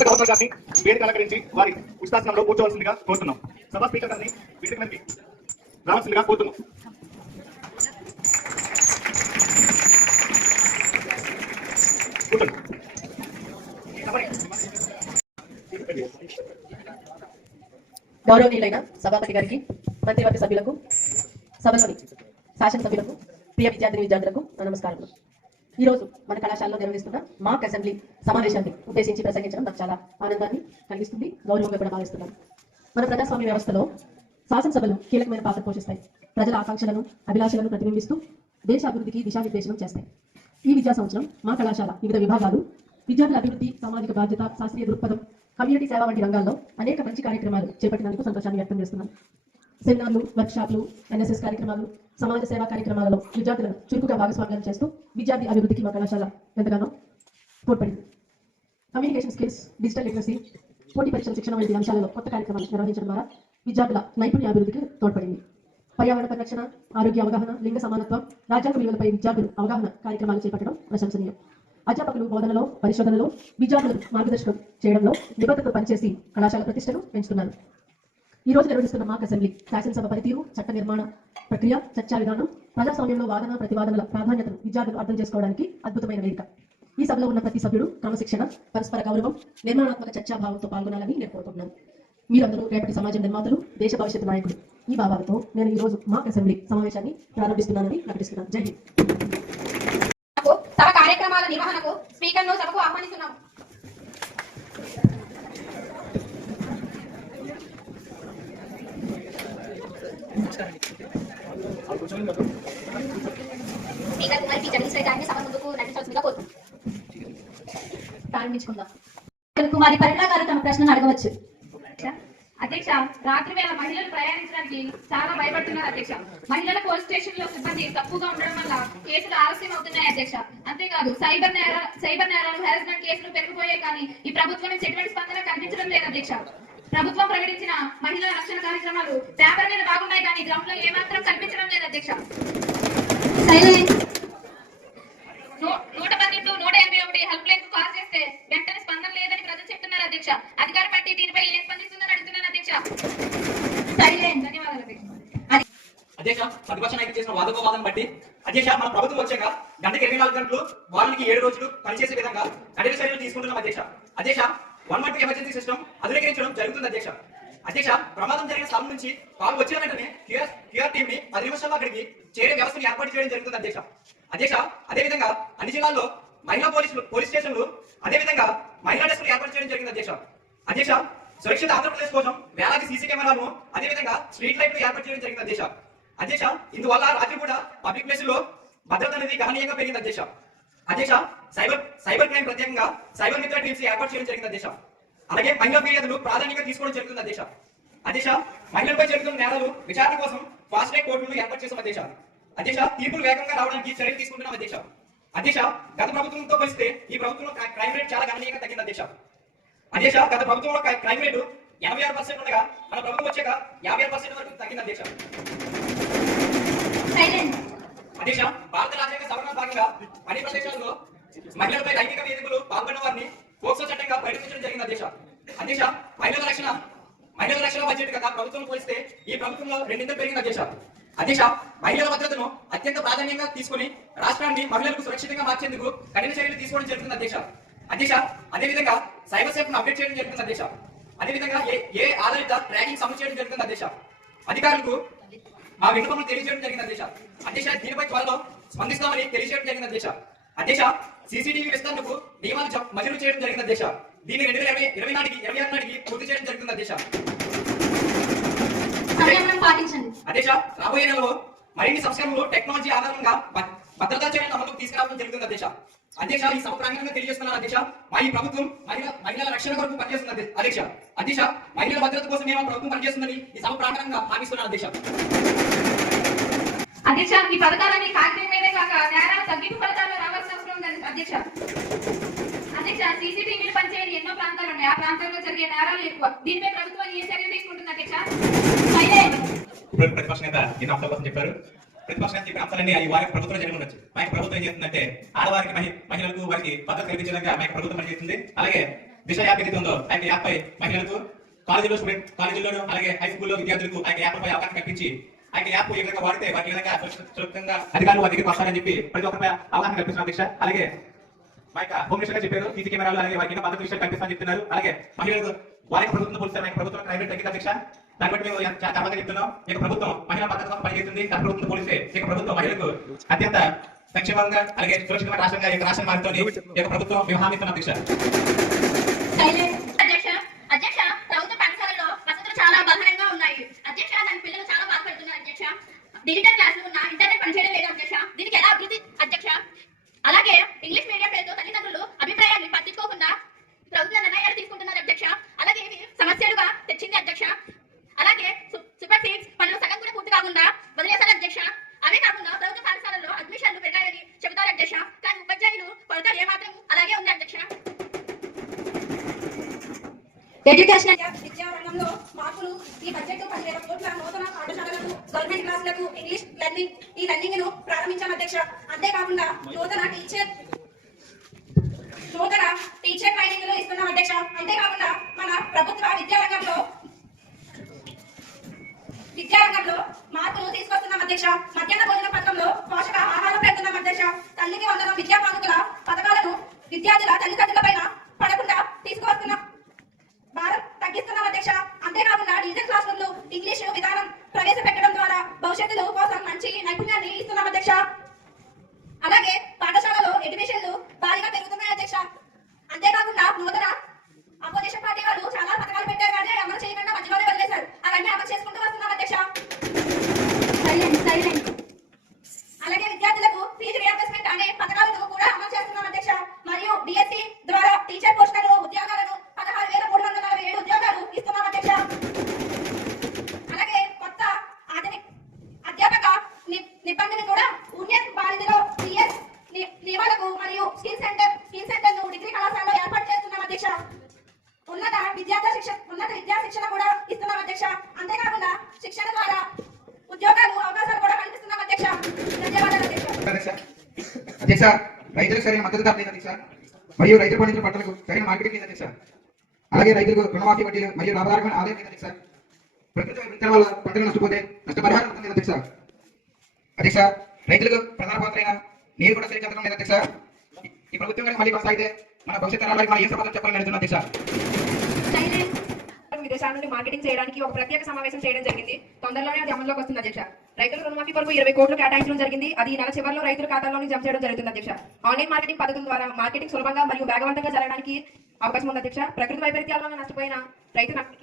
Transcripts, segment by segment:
రాష్ట్ర గవర్నర్ గారిని వేదిక అలంకరించి వారి ఉచితాసనంలో కూర్చోవలసిందిగా కోరుతున్నాం. సభా స్పీకర్ గారిని వేదిక మీదకి రావాల్సిందిగా కోరుతున్నాం. గౌరవనీయులైన సభాపతి గారికి, మంత్రివర్గ సభ్యులకు, సభలోని శాసనసభ్యులకు, ప్రియ విద్యార్థులకు నమస్కారం. ఈ రోజు మన కళాశాలలో నిర్వహిస్తున్న మాక్ అసెంబ్లీ సమావేశాన్ని ఉద్దేశించి ప్రసంగించడం నాకు చాలా ఆనందాన్ని కలిగిస్తుంది, గౌరవంగా కూడా భావిస్తున్నాను. మన ప్రజాస్వామ్య వ్యవస్థలో శాసనసభలు కీలకమైన పాత్ర పోషిస్తాయి. ప్రజల ఆకాంక్షలను, అభిలాషలను ప్రతిబింబిస్తూ దేశ అభివృద్ధికి దిశానిర్దేశనం చేస్తాయి. ఈ విద్యా సంవత్సరం మా కళాశాల వివిధ విభాగాలు విద్యార్థుల అభివృద్ధి, సామాజిక బాధ్యత, శాస్త్రీయ దృక్పథం, కమ్యూనిటీ సేవ వంటి రంగాల్లో అనేక మంచి కార్యక్రమాలు చేపట్టినందుకు సంతోషాన్ని వ్యక్తం చేస్తున్నాను. సెమినార్లు, వర్క్షాప్లు, ఎన్ఎస్ఎస్ కార్యక్రమాలు, సమాజ సేవా కార్యక్రమాలలో విద్యార్థులను చురుకుగా భాగస్వామ్యం చేస్తూ విద్యార్థి అభివృద్ధికి మా కళాశాల ఎంతగానో తోడ్పడింది. కమ్యూనికేషన్ స్కిల్స్, డిజిటల్ లిటరసీ, పోటీ పరీక్షల శిక్షణ వంటి అంశాలలో కొత్త కార్యక్రమాలు నిర్వహించడం ద్వారా విద్యార్థుల నైపుణ్య అభివృద్ధికి తోడ్పడింది. పర్యావరణ పరిరక్షణ, ఆరోగ్య అవగాహన, లింగ సమానత్వం, రాజ్యాంగ విలువలపై విద్యార్థులు అవగాహన కార్యక్రమాలు చేపట్టడం ప్రశంసనీయం. అధ్యాపకులు బోధనలో, పరిశోధనలో విద్యార్థులకు మార్గదర్శనం చేయడంలో నిబద్ధతతో పనిచేసి కళాశాల ప్రతిష్టను పెంచుతున్నారు. ఈ రోజు నిర్వహిస్తున్న మాక్ అసెంబ్లీ శాసనసభ పనితీరు, చట్ట నిర్మాణ ప్రక్రియ, చర్చా విధానం, ప్రజాస్వామ్యంలో వాదన ప్రతివాదనల ప్రాధాన్యతను విద్యార్థులు అర్థం చేసుకోవడానికి అద్భుతమైన వేదిక. ఈ సభలో ఉన్న ప్రతి సభ్యుడు క్రమశిక్షణ, పరస్పర గౌరవం, నిర్మాణాత్మక చర్చాభావంతో పాల్గొనాలని నేను కోరుకుంటున్నాను. మీరందరూ రేపటి సమాజ నిర్మాతలు, దేశ భవిష్యత్తు నాయకులు. ఈ భావాలతో నేను ఈ రోజు మాక్ అసెంబ్లీ సమావేశాన్ని ప్రారంభిస్తున్నానని ప్రకటిస్తున్నాను. జై హింద్. సభ కార్యక్రమాల నిర్వహణకు స్పీకర్ను సభకు ఆహ్వానిస్తున్నాము. స్పీకర్ కుమారి జగదీశ్వరి గారిని సభ ముందుకు నడిపించాల్సిందిగా కోరుతున్నాం. ప్రారంభించుకుందాం. కుమారి పరిమళ గారు తమ ప్రశ్నను అడగవచ్చు. అధ్యక్ష, రాత్రి వేళ మహిళలు ప్రయాణించడానికి చాలా భయపడుతున్నారు అధ్యక్ష. మహిళల పోలీస్ స్టేషన్ లో సిబ్బంది తక్కువగా ఉండడం వల్ల కేసులు ఆలస్యం అవుతున్నాయి అధ్యక్ష. అంతేకాదు సైబర్ నేరాలు, హెరాస్మెంట్ కేసులు పెరిగిపోయాయి, కానీ ఈ ప్రభుత్వం నుంచి ఎటువంటి స్పందన కనిపించడం లేదు అధ్యక్ష. ప్రభుత్వం ప్రకటించిన మహిళల రక్షణ కార్యక్రమాలు పేపర్ మీద బాగున్నాయి, కానీ గ్రౌండ్ లో ఏమాత్రం కనిపించడం లేదు అధ్యక్ష. 112, 181 హెల్ప్ లైన్ కు కాల్ చేస్తే వెంటనే స్పందన లేదని ప్రజలు చెప్తున్నారు అధ్యక్ష. అధికార పార్టీ దీనిపై ఏం స్పందిస్తుందని అడుగుతున్నాను అధ్యక్ష. ధన్యవాదాలు అధ్యక్ష. ప్రతిపక్ష నాయకులు చేసిన వాదోపవాదం బట్టి అధ్యక్ష, మన ప్రభుత్వం వచ్చాక గంటకి 24 గంటలు, వారానికి 7 రోజులు పనిచేసే విధంగా కఠిన చర్యలు తీసుకుంటున్నాం అధ్యక్ష. అధ్యక్ష, 112 ఎమర్జెన్సీ సిస్టమ్ ఆధునీకరించడం జరుగుతుంది అధ్యక్ష. అధ్యక్ష, ప్రమాదం జరిగిన స్థలం నుంచి కాల్ వచ్చిన వెంటనే క్యూఆర్ టీమ్ ని 10 నిమిషాల్లో అక్కడికి చేరే వ్యవస్థను ఏర్పాటు చేయడం జరుగుతుంది అధ్యక్ష. అధ్యక్ష, అదేవిధంగా అన్ని జిల్లాల్లో మహిళా పోలీస్ స్టేషన్లు, అదేవిధంగా మహిళా డెస్క్లు ఏర్పాటు చేయడం జరిగింది అధ్యక్ష. అధ్యక్ష, సురక్షిత ఆంధ్రప్రదేశ్ కోసం వేలాది సీసీ కెమెరాలను, అదేవిధంగా స్ట్రీట్ లైట్లు ఏర్పాటు చేయడం జరిగింది అధ్యక్ష. అధ్యక్ష, ఇందువల్ల రాత్రి కూడా పబ్లిక్ ప్లేస్ లో భద్రత అనేది గణనీయంగా పెరిగింది అధ్యక్ష. అధ్యక్ష, సైబర్ క్రైమ్ ప్రత్యేకంగా సైబర్ మిత్ర టీమ్స్ ఏర్పాటు చేయడం జరిగింది అధ్యక్ష. అలాగే మహిళా ఫిర్యాదులు ప్రాధాన్యంగా తీసుకోవడం జరుగుతుంది అధ్యక్ష. అధ్యక్ష, మహిళలపై జరుగుతున్న నేరాలు విచారణ కోసం ఫాస్ట్ ట్రాక్ కోర్టులు ఏర్పాటు చేసాం అధ్యక్ష. అధ్యక్ష, తీర్పులు వేగంగా రావడానికి చర్యలు తీసుకుంటున్నాం అధ్యక్ష. అధ్యక్ష, గత ప్రభుత్వంతో పోలిస్తే ఈ ప్రభుత్వంలో క్రైమ్ రేట్ చాలా గణనీయంగా తగ్గింది అధ్యక్ష. అధ్యక్ష, గత ప్రభుత్వంలో క్రైమ్ రేటు 86% ఉండగా మన ప్రభుత్వం వచ్చాక 56% వరకు తగ్గింది అధ్యక్ష. అధ్యక్ష, భారత రాజ్యాంగ సవరణ భాగంగా అన్ని ప్రదేశాల్లో మహిళలపై లైంగిక వేధింపులు పాల్గొన్న వారిని పోక్సో చట్టంగా పరిగణించడం జరిగింది అధ్యక్ష. అధ్యక్ష, మహిళల రక్షణ బడ్జెట్ గత ప్రభుత్వం పోలిస్తే ఈ ప్రభుత్వంలో 2 పెరిగింది అధ్యక్ష. అధ్యక్ష, మహిళల భద్రతను అత్యంత ప్రాధాన్యంగా తీసుకుని రాష్ట్రాన్ని మహిళలకు సురక్షితంగా మార్చేందుకు కఠిన చర్యలు తీసుకోవడం జరుగుతుంది అధ్యక్ష. అధ్యక్ష, అదేవిధంగా సైబర్ సేఫ్ ను అప్డేట్ చేయడం జరుగుతుంది అధ్యక్ష. అదేవిధంగా ఏ ఆధారిత ట్రాకింగ్ సమస్య చేయడం జరుగుతుంది అధ్యక్ష. అధికారులకు మా విన్నపములు తెలియజేయడం జరిగింది అధ్యక్ష. అధ్యక్ష, దీనిపై త్వరలో స్పందిస్తామని తెలియజేయడం జరిగింది అధ్యక్ష. అధ్యక్ష, సీసీటీవీ విస్తరణకు నియమాలు మంజూరు చేయడం జరిగింది అధ్యక్ష. దీన్ని 2026 నాటికి పూర్తి చేయడం జరుగుతుంది అధ్యక్ష. అధ్యక్ష, రాబోయే నెలలో మరిన్ని సంస్కరణలు టెక్నాలజీ ఆధారంగా భద్రతా చర్యలను అమలుకు తీసుకురావడం జరుగుతుంది అధ్యక్ష. అధ్యక్ష, ఈ సభ ప్రాంగణంగా తెలియజేస్తున్నాను అధ్యక్ష, మా ఈ ప్రభుత్వం మహిళల రక్షణ కొరకు పనిచేస్తుంది అధ్యక్ష. అధ్యక్ష, మహిళల భద్రత కోసం మేము ప్రభుత్వం పనిచేస్తుందని ఈ సభ ప్రాంగణంగా భావిస్తున్నాను అధ్యక్ష. అధ్యక్ష, ఈ పథకాలన్నీ కాగితం మీదే కాక నేరాలు తగ్గింపు ఫలితాల్లో రావాల్సిన అవసరం ఉంది అధ్యక్ష. అధ్యక్ష, సీసీటీవీలు పనిచేయని ఎన్నో ప్రాంతాలు ఉన్నాయి, ఆ ప్రాంతాల్లో జరిగే నేరాలు ఎక్కువ. దీనిపై ప్రభుత్వం ఏ చర్యలు తీసుకుంటుంది అధ్యక్ష? ప్రతిపక్ష నేత ఎన్నో అంశాల కోసం చెప్పారు. ప్రతిపక్ష నేత చెప్పిన అంశాలన్నీ అవి వారి ప్రభుత్వం జరిగి ఉండొచ్చు. మా ప్రభుత్వం ఏం చేస్తుందంటే ఆడవారికి, మహిళలకు వారికి భద్రత కల్పించడానికి మా ప్రభుత్వం పనిచేస్తుంది. అలాగే దిశ యాప్ ఏదైతే ఉందో ఆ యాప్ పై మహిళలకు కాలేజీల్లో అలాగే హై స్కూల్లో విద్యార్థులకు ఆ యాప్ పై అవగాహన కల్పించి ఆ యాప్ ఏ విధంగా వాడితే వాటి విధంగా సురక్షితంగా అధికారులు వారి దగ్గరికి వస్తారని చెప్పి ప్రతి ఒక్కరిపై అవగాహన కల్పిస్తున్నారు అధ్యక్ష. అలాగే మా యొక్క హోమ్ మినిస్టర్ గారు చెప్పారు సీసీ కెమెరాలు అలాగే వారికి ఎన్నో పద్ధతి విషయాలు కల్పిస్తామని చెప్తున్నారు. అలాగే మహిళలకు వారికి ప్రభుత్వం పోలిస్తారు మన ప్రభుత్వం ప్రైవేట్ తగ్గింది అధ్యక్ష. దాన్ని బట్టి మేము చాలా చెప్తున్నాం ఈ ప్రభుత్వం మహిళా భద్రత కోసం పనిచేస్తుంది. దాని ప్రభుత్వం పోలిస్తే ఈ ప్రభుత్వం మహిళలకు అత్యంత సంక్షేమంగా అలాగే సురక్షితమైన రాష్ట్రంగా ఈ రాష్ట్రం మారుతోంది ఈ ప్రభుత్వం మేము హామీ ఇస్తున్నాం అధ్యక్ష. అధ్యక్ష ప్రభుత్వ పాఠశాలలో వసతులు చాలా బలహీనంగా ఉన్నాయి అధ్యక్ష. దాని పిల్లలు చాలా బాధపడుతున్నారు అధ్యక్ష. డిజిటల్ క్లాసులు ఉన్న ఇంటర్నెట్ పనిచేయడం లేదు అధ్యక్ష. దీనికి ఎలా అభివృద్ధి అధ్యక్ష? అలాగే ఇంగ్లీష్ మీడియం పేరుతో తల్లిదండ్రులు అభిప్రాయాన్ని పట్టించుకోకుండా ప్రభుత్వ నిర్ణయాలు తీసుకుంటున్నారు అధ్యక్ష. అలాగే ఇవి సమస్యలుగా తెచ్చింది అధ్యక్ష. అలాగే సూపర్ సీడ్స్ పనులు సగం కూడా పూర్తి కాకుండా వదిలేశారు అధ్యక్ష. అవే కాకుండా ప్రభుత్వ పాఠశాలల్లో అడ్మిషన్లు పెరిగాయని చెబుతారు అధ్యక్ష. కానీ ఉపాధ్యాయులు కొరత ఏమాత్రం అలాగే ఉంది అధ్యక్ష. ఎడ్యుకేషన్ విద్యా రంగంలో మార్పులు ఈ బడ్జెట్ 10,000 కోట్ల నూతన పాఠశాలలకు గవర్నమెంట్ క్లాసులకు ఇంగ్లీష్ లెర్నింగ్ ఈ లెర్నింగ్ ను ప్రారంభించాం అధ్యక్ష. అంతేకాకుండా నూతన టీచర్ ట్రైనింగ్ లు ఇస్తున్నాం అధ్యక్ష. అంతేకాకుండా మన ప్రభుత్వ విద్యారంగంలో మార్పులు తీసుకొస్తున్నాం అధ్యక్ష. మధ్యాహ్న భోజన పథకంలో పోషక ఆహారం పెడుతున్నాం అధ్యక్ష. తల్లికి వందనం విద్యా కానుకల పథకాలను విద్యార్థుల తల్లిదండ్రుల పైన పడకుండా తీసుకువస్తున్నాం. భారం తగ్గిస్తున్నాం అధ్యక్ష. అంతేకాకుండా డిజిటల్ క్లాస్ రూమ్లు ఇంగ్లీష్ విధానం ప్రవేశపెట్టడం ద్వారా భవిష్యత్తులో కోసం మంచి నైపుణ్యాన్ని ఇస్తున్నాం అధ్యక్ష. అలాగే పాఠశాలలో ఎడ్యుకేషన్లు భారీగా పెరుగుతున్నాయి అధ్యక్ష. అంతేకాకుండా నూతన అపోజిషన్ పార్టీ వాళ్ళు చాలా పథకాలు పెట్టారు కానీ అమలు చేయకుండా మధ్యలోనే వదిలేశారు. అవన్నీ అమలు చేసుకుంటూ వస్తున్నాం అధ్యక్ష. అలాగే విద్యార్థులకు ఫీజు రియంబర్స్మెంట్ అనే పథకాలను కూడా అమలు చేస్తున్నాం అధ్యక్ష. మరియు డిఎస్సి ద్వారా టీచర్ పోస్టులను ఉద్యోగాలను 16,347 ఉద్యోగాలు ఇస్తున్నాం అధ్యక్ష. అలాగే కొత్త ఆధునిక అధ్యాపక నిబంధన కూడా యూనియన్ పరిధిలో సిఎస్ నియమాలకు మరియు స్కిల్ సెంటర్ ను డిగ్రీ కళాశాలలో ఏర్పాటు చేస్తున్నాం అధ్యక్ష. ఉన్నత విద్యా శిక్షణ కూడా ఇస్తున్నాం అధ్యక్ష. అంతేకాకుండా శిక్షణ ద్వారా ఉద్యోగాలు అవకాశాలు కూడా కల్పిస్తున్నాం అధ్యక్ష. ధన్యవాదాలు అధ్యక్ష. రైతులకు సరైన మద్దతు ధర లేదు అధ్యక్ష. మరియు రైతులు పండించిన పంటలకు సరైన మార్కెటింగ్ లేదు అధ్యక్ష. అలాగే రైతులకు రుణమాఫీ వడ్డీలు మరియు లాభదాయకమైన ఆదాయం లేదు అధ్యక్ష. ప్రకృతి వైపరీత్యాల వల్ల పంటలు నష్టపోతే నష్టపరిహారం ఉంటుంది అధ్యక్ష. అధ్యక్ష, రైతులకు ప్రధాన పాత్ర అయిన నీరు కూడా సరిగ్గా అందడం లేదు అధ్యక్ష. ఈ ప్రభుత్వం కానీ మళ్ళీ కొనసాగితే మన భవిష్యత్ తరాలకు మనం ఏం సమాధానం చెప్పాలని అడుగుతున్నా అధ్యక్ష. విదేశాల నుండి మార్కెటింగ్ చేయడానికి ఒక ప్రత్యేక సమావేశం చేయడం జరిగింది. తొందరలోనే అది అమల్లోకి వస్తుంది అధ్యక్ష. రైతుల రుణమాఫీ కొరకు 20 కోట్లు కేటాయించడం జరిగింది. అది నెల చివరిలో రైతుల ఖాతాలోని జమ చేయడం జరుగుతుంది అధ్యక్ష. ఆన్లైన్ మార్కెటింగ్ పద్ధతుల ద్వారా మార్కెటింగ్ సులభంగా మరియు వేగవంతంగా జరగడానికి అవకాశం ఉంది అధ్యక్ష. ప్రకృతి వైపరీత్యాల వల్ల నష్టపోయిన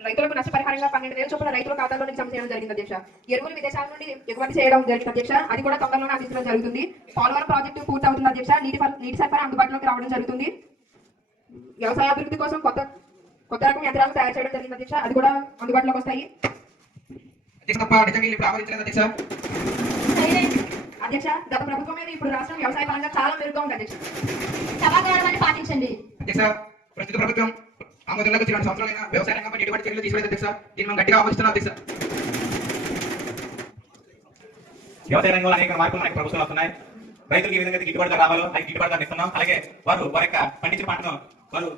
రైతులకు నష్టపరిహారంగా 12,000 చొప్పున రైతుల ఖాతాలోకి జమ చేయడం జరిగింది అధ్యక్ష. ఎరువులు విదేశాల నుండి ఎగుమతి చేయడం జరిగింది అధ్యక్ష. అది కూడా తొందరలోనే అందించడం జరుగుతుంది. పోలవరం ప్రాజెక్టు పూర్తి అవుతుంది అధ్యక్ష. నీటి సరఫరా అందుబాటులోకి రావడం జరుగుతుంది. వ్యవసాయాభివృద్ధి కోసం కొత్త రకం యంత్రాలను తయారు చేయడం జరిగింది అధ్యక్ష. అది కూడా అందుబాటులోకి వస్తాయి అధ్యక్ష. గత ప్రభుత్వం మీద ఇప్పుడు రాష్ట్రం వ్యవసాయ పరంగా చాలా మెరుగ్గా ఉంది అధ్యక్ష. సభాగారాన్ని పాటించండి అధ్యక్ష. ప్రస్తుత ప్రభుత్వం ఆమోదంలోకి వచ్చి 2 సంవత్సరాలైన వ్యవసాయ రంగంపై ఎటువంటి చర్యలు తీసుకోలేదు అధ్యక్ష. దీన్ని మనం గట్టిగా ఆమోదిస్తున్నాం అధ్యక్ష. వ్యవసాయ రంగంలో అనేక మార్పులు మనకి ప్రభుత్వం వస్తున్నాయి. రైతులకు ఏ విధంగా గిట్టుబాటు ధర రావాలో అది గిట్టుబాటు ధర ఇస్తున్నాం. అలాగే వారి యొక్క పండించిన పంటను వారు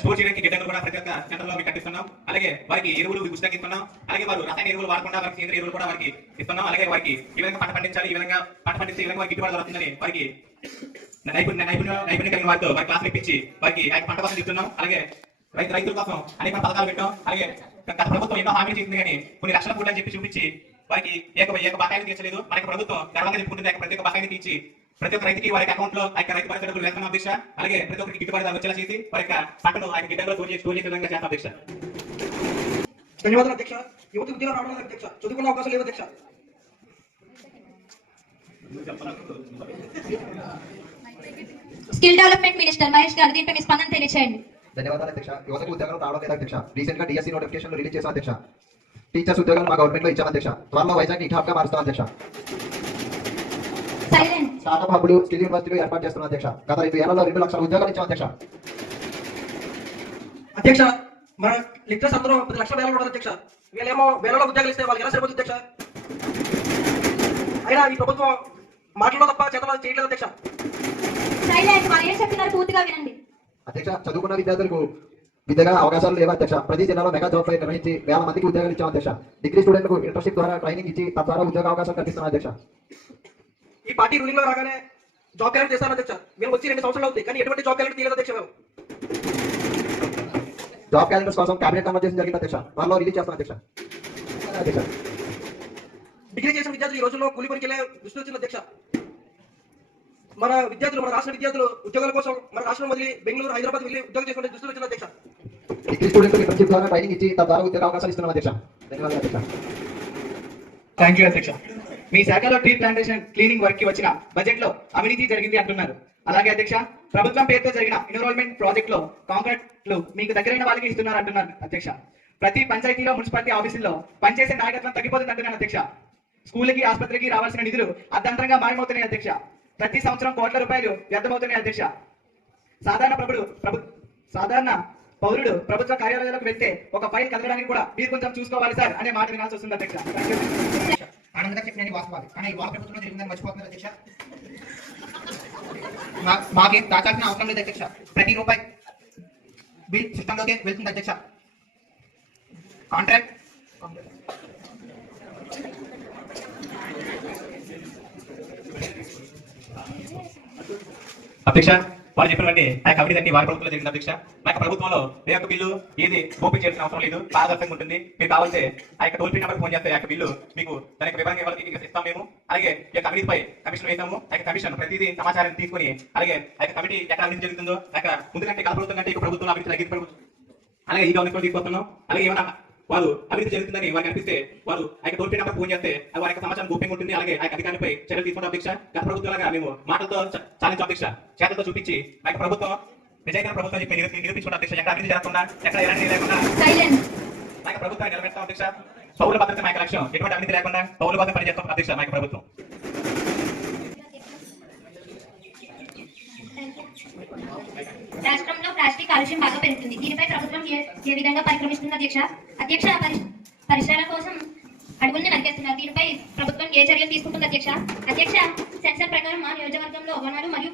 స్టోర్ చేయడానికి గిడ్డంగులు కూడా ప్రతి ఒక్క సెంటర్లో మీకు కట్టిస్తున్నాం. అలాగే వారికి ఎరువులు ఉచితంగా ఇస్తున్నాం. అలాగే వారు రసాయన ఎరువులు వాడకుండా వారికి సేంద్రియ ఎరువులు కూడా వారికి ఇస్తున్నాం. అలాగే వారికి ఈ విధంగా పంట పండించాలి, ఈ విధంగా పంట పండిస్తే ఈ విధంగా వారికి గిట్టుబాటు వస్తుందని వారికి నైపుణ్యం కలిగిన వారితో వారి క్లాసులు ఇప్పించి వారికి పంట కోసం చెప్తున్నాం. అలాగే రైతుల కోసం అనేక పథకాలు పెట్టాం. అలాగే గత ప్రభుత్వం ఎన్నో హామీలు చేసింది కానీ కొన్ని లక్షల కోట్లు అని చెప్పి చూపించి వారికి ఏక బకాయిలు తీర్చలేదు. మనకి ప్రభుత్వం గర్వంగా చెప్పుకుంటుంది ప్రతి ఒక్క బకాయిని తీర్చి ప్రతి ఒక్క రైతుకి వారి అకౌంట్ లో రైతు భరోసా డబ్బులు వేస్తున్నాం అధ్యక్ష. అలాగే ప్రతి ఒక్కరికి గిట్టుబాటు ధర వచ్చేలా చేసి వారి యొక్క పంటను గిడ్డంలో స్టోర్ చేసే విధంగా చేస్తాం అధ్యక్ష. ధన్యవాదాలు అధ్యక్ష. యువత ఉద్యోగం రావడం లేదు అధ్యక్ష. చదువుకునే అవకాశం లేదు అధ్యక్ష. స్కిల్ డెవలప్మెంట్ మినిస్టర్ మహేష్ గారు దీనిపై మీ స్పందన తెలియజేయండి. ధన్యవాదాలు అధ్యక్ష. యువతకు ఉద్యోగాలు రావడం లేదు అధ్యక్ష. రీసెంట్ గా డిఎస్సీ నోటిఫికేషన్ రిలీజ్ చేశాం అధ్యక్ష. టీచర్స్ ఉద్యోగాలు మా గవర్నమెంట్ లో ఇచ్చాం అధ్యక్ష. త్వరలో వైజాగ్ ని హాబ్ గా మారుస్తాం అధ్యక్ష. స్టార్ట్అప్ హబ్బులు స్కిల్ యూనివర్సిటీలు ఏర్పాటు చేస్తున్నాం అధ్యక్ష. గత 5 ఏళ్లలో 2 లక్షల ఉద్యోగాలు ఇచ్చాం అధ్యక్ష. అధ్యక్ష, మన లెక్చర్స్ అందరూ 10 లక్షల వేల కూడా అధ్యక్ష. వీళ్ళేమో వేలలో ఉద్యోగాలు ఇస్తే వాళ్ళకి ఎలా సరిపోతుంది అధ్యక్ష? అయినా ఈ ప్రభుత్వం మాటల్లో తప్ప చేతలో చేయట్లేదు అధ్యక్ష. ఏం చెప్తున్నారు పూర్తిగా వినండి అధ్యక్ష. చదువుకున్న విద్యార్థులకు విద్యగా అవకాశాలు లేవు అధ్యక్ష. ప్రతి జిల్లాలో మెగా జాబ్ ఫైర్ నిర్వహించి వేల మందికి ఉద్యోగాలు ఇచ్చాం అధ్యక్ష. డిగ్రీ స్టూడెంట్లకు ఇంటర్న్షిప్ ద్వారా ట్రైనింగ్ ఇచ్చి తద్వారా ఉద్యోగ అవకాశాలు కల్పిస్తున్నాం అధ్యక్ష. ఈ పార్టీ రూలింగ్ లో రాగానే జాబ్ క్యాలెండర్ చేస్తాను అధ్యక్ష. మేము వచ్చి 2 సంవత్సరాలు అవుతుంది కానీ ఎటువంటి జాబ్ క్యాలెండర్ తీయలేదు అధ్యక్ష. మేము జాబ్ క్యాలెండర్స్ కోసం క్యాబినెట్ కన్వర్జేషన్ జరిగింది అధ్యక్ష. త్వరలో రిలీజ్ చేస్తాం అధ్యక్ష. డిగ్రీ చేసిన విద్యార్థులు ఈ రోజుల్లో కూలి పనికి వెళ్ళే దృష్టి వచ్చింది అధ్యక్ష. మన విద్యార్థులు మన రాష్ట్ర విద్యార్థులు ఉద్యోగాల కోసం మన రాష్ట్రం వదిలి బెంగళూరు హైదరాబాద్ వెళ్ళి ఉద్యోగం చేసుకునే దృష్టి వచ్చింది అధ్యక్ష. డిగ్రీ స్టూడెంట్లకు ఇంటర్న్షిప్ ద్వారా ట్రైనింగ్ ఇచ్చి తద్వారా ఉద్యోగ అవకాశాలు ఇస్తున్నాం అధ్యక్ష. ధన్యవాదాలు అధ్యక్ష. థ్యాంక్ యూ అధ్యక్ష. మీ శాఖలో ట్రీ ప్లాంటేషన్ క్లీనింగ్ వర్క్ కి వచ్చిన బడ్జెట్ లో అవినీతి జరిగింది అంటున్నారు. అలాగే అధ్యక్ష, ప్రభుత్వం పేరుతో జరిగిన ఎన్రోల్మెంట్ ప్రాజెక్ట్ లో కాంట్రాక్ట్లు మీకు దగ్గరైన వాళ్ళకి ఇస్తున్నారు అంటున్నారు అధ్యక్ష. ప్రతి పంచాయతీలో మున్సిపాలిటీ ఆఫీసుల్లో పనిచేసే నాయకత్వం తగ్గిపోతుంది అంటున్నాను అధ్యక్ష. స్కూల్కి ఆసుపత్రికి రావాల్సిన నిధులు అర్ధంతరంగా మాయమవుతున్నాయి అధ్యక్ష. ప్రతి సంవత్సరం కోట్ల రూపాయలు వ్యర్థమవుతున్నాయి అధ్యక్ష. సాధారణ పౌరుడు ప్రభుత్వ కార్యాలయాలకు వెళ్తే ఒక ఫైల్ కదలడానికి కూడా మీరు కొంచెం చూసుకోవాలి సార్ అనే మాట వినాల్సి వస్తుంది అధ్యక్ష. ఆనందంగా చెప్పిన వాస్తవాలు కానీ ఈ వాస్తవ ప్రభుత్వంలో జరిగిందని మర్చిపోతున్నారు అధ్యక్ష. మాకేం దాచాల్సిన అవసరం లేదు అధ్యక్ష. ప్రతి రూపాయి బిల్ సిస్టంలోకి వెళ్తుంది అధ్యక్ష. కాంట్రాక్ట్ అధ్యక్ష, వారు చెప్పినటువంటి ఆ కమిటీ వారి ప్రభుత్వంలో జరిగింది అధ్యక్ష. మా యొక్క ప్రభుత్వంలో ఏ యొక్క బిల్లు ఏది ఓపెన్ చేయాల్సిన అవసరం లేదు, పారదర్శకంగా ఉంటుంది. మీరు కావాలంటే ఆ యొక్క టోల్ ఫ్రీ నెంబర్ ఫోన్ చేస్తే ఆ యొక్క బిల్లు మీకు దానికి వివరంగా ఎవరికి ఇస్తాం మేము. అలాగే ఈ యొక్క కమిటీపై కమిషన్ వేసాము. ఆ యొక్క కమిషన్ ప్రతిదీ సమాచారం తీసుకుని అలాగే ఆ యొక్క కమిటీ ఎక్కడ అభివృద్ధి జరుగుతుందో అక్కడ ముందు కంటే ప్రభుత్వం కంటే ఈ ప్రభుత్వం అభివృద్ధి తగ్గింది ప్రభుత్వం అలాగే ఈ గవర్నమెంట్ తీసుకొస్తున్నాం. అలాగే ఏమైనా వారు అభివృద్ధి జరుగుతుందని వారికి అనిపిస్తే వారు ఆ యొక్క టోల్ ఫ్రీ నెంబర్ ఫోన్ చేస్తే వారి యొక్క సమాచారం గోప్యంగా ఉంటుంది. అలాగే ఆ అధికారిపై చర్యలు తీసుకుంటాం అధ్యక్ష. గత ప్రభుత్వంలాగా మేము మాటలతో చాలించాం అధ్యక్ష, చేతలతో చూపించి ఆ యొక్క ప్రభుత్వం నిజంగా ప్రభుత్వం చెప్పి నిరూపించుకుంటాం అధ్యక్ష. ఎక్కడ అభివృద్ధి జరగకుండా ఎక్కడ ఎలాంటి లేకుండా ఆ యొక్క ప్రభుత్వాన్ని నిలబెడతాం అధ్యక్ష. పౌరుల భద్రత మా యొక్క లక్ష్యం. ఎటువంటి అభివృద్ధి లేకుండా పౌరుల భద్రత పనిచేస్తాం అధ్యక్ష మా యొక్క ప్రభుత్వం. రాష్ట్రంలో ప్లాస్టిక్ కాలుష్యం బాగా పెరుగుతుంది. దీనిపై ప్రభుత్వం ఏ విధంగా పరిక్రమిస్తుంది అధ్యక్ష? పరిసరాల కోసం అడవుల్ని నరికేస్తున్నారు. దీనిపై ప్రభుత్వం ఏ చర్యలు తీసుకుంటుంది అధ్యక్ష? సెన్సర్ ప్రకారం మా నియోజకవర్గంలో వనాలు మరియు